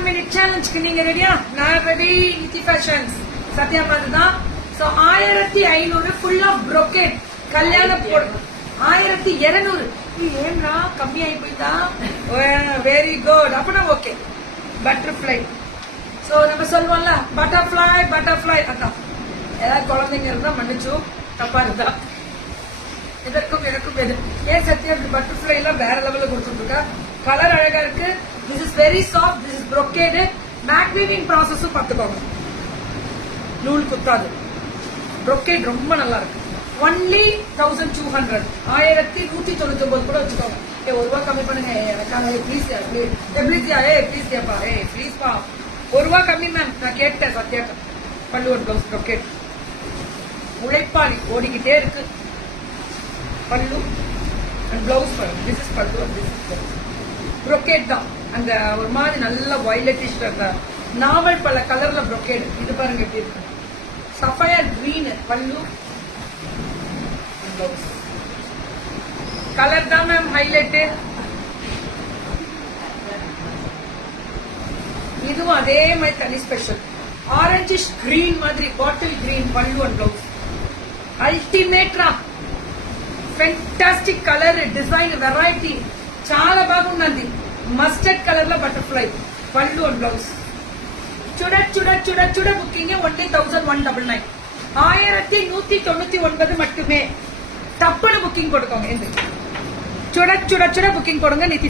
1 minute challenge நீங்க ரெடியா? நான் ரெடி. நிதி ஃபேஷன்ஸ் சத்யா தான். சோ 1500 ஃபுல் ஆஃப் brocade கல்யாண பொண்ணு 1200. ஏன்னா கம்மி ஆகி போயிட்டா? Very good. அப்பனா ஓகே. பட்டர்ஃப்ளை. சோ நம்ம சொல்லுவோம்ல பட்டர்ஃப்ளை அதான். ஏதாவது குழந்தைங்க இருந்தா மன்னிச்சு, தப்பா இருந்தா. இதற்கும் எனக்கும் எது ஏன் சத்யா பட்டர்ஃப்ளை எல்லாம் வேற லெவல்ல கொடுத்துட்டு இருக்கா. கலர் அழகா இருக்கு. This is very soft. This is brocade. Made weaving ப்ராசஸும் பார்த்துக்கோங்க. நூல் குத்தாது. brocade ரொம்ப நல்லா இருக்கு. ஒன்லி 1200 1199 கூட வச்சுக்கோங்க. ₹1 கம்மி பண்ணுங்க எனக்காக ப்ளீஸ் ப்ளீஸ்ப்பா. ₹1 கம்மி மேம். நான் கேட்டேன் சத்யாக்கா. பல்லு ஒரு பிளவுஸ் brocade. உழைப்பாளி ஓடிக்கிட்டே இருக்கு. பல்லு அண்ட் பிளவுஸ் பாருங்க. திஸ் இஸ் பல்லு and this is blouse. brocade தான். அந்த ஒரு மாதிரி நல்ல வயலட்டிஷ் நாவல் பல கலர்ல brocade. இது பாருங்க எப்படி இருக்கு. சஃபயர் கிரீன் பல்லு பிளவுஸ். கலர் தான் மேம் ஹைலைட். இதுவும் அதே மாதிரி தனி ஸ்பெஷல். ஆரஞ்சிஷ் கிரீன் மாதிரி பாட்டில் கிரீன் பல்லு அண்ட் பிளவுஸ். అల్టిమేట్ రా. ఫెంటాస్టిక్ కలర్ డిజైన్ వెరైటీ చాలా బాగున్నది. మస్టర్డ్ కలర్ లో బటర్ఫ్లై పళ్ళు అండ్ బ్లౌజ్. చూడ బుకింగ్ ఓన్లీ 1199. 1199 மட்டுமே. டப்புன்னு புக்கிங் கொடுக்கோங்க. சுட புக்கிங் கொடுங்க. நிதி